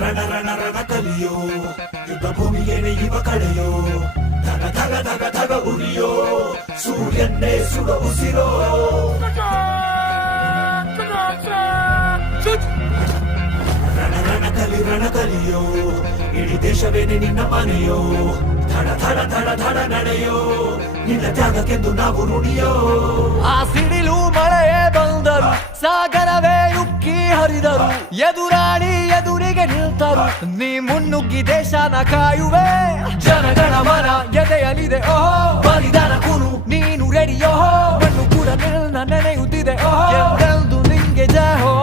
ರಣ ರಣ ರಣ ಕಲಿಯೋ ಯುದ್ಧ ಭೂಮಿಯೇನೆ ಇವ ಕಳೆಯೋ ಧಗ ಧಗ ಧಗ ಧಗ ಉರಿಯೋ ಸೂರ್ಯನ್ನೇ ಸುಡ ಉಸಿರೋ ರಣ ಕಲಿಯೋ ಇಡೀ ದೇಶವೇನೆ ನಿನ್ನ ಮನೆಯೋ ಧಡ ಧಡ ಧಡ ಧಡ ನಡೆಯೋ ನಿನ್ನ ತ್ಯಾಗಕ್ಕೆಂದು ನಾವು ನುಡಿಯೋ ಆ ಸಿಡಿಲು ಮಳೆಯೇ ಬಂದರು ಸಾಗರವೇ ಉಕ್ಕಿ ಹರಿದರು ಎದುರಾಳಿ ಎದುರಿಗೆ ನಿಲ್ತರು ನೀ ಮುನ್ನುಗ್ಗಿ ದೇಶನ ಕಾಯುವೆ ಜನಗಣ ಮನ ಎದೆಯಲಿದೆ ಓಹೋ ಬಲಿದಾನ ಕುರು ನೀನು ರೆಡಿಯೋ ಮಣ್ಣು ಕೂಡ ನಿನ್ನ ನೆನೆಯುತ್ತಿದೆ ಓಹೋ ಎಂದೆಂದು ನಿಂಗೆ ಜಯ ಹೋ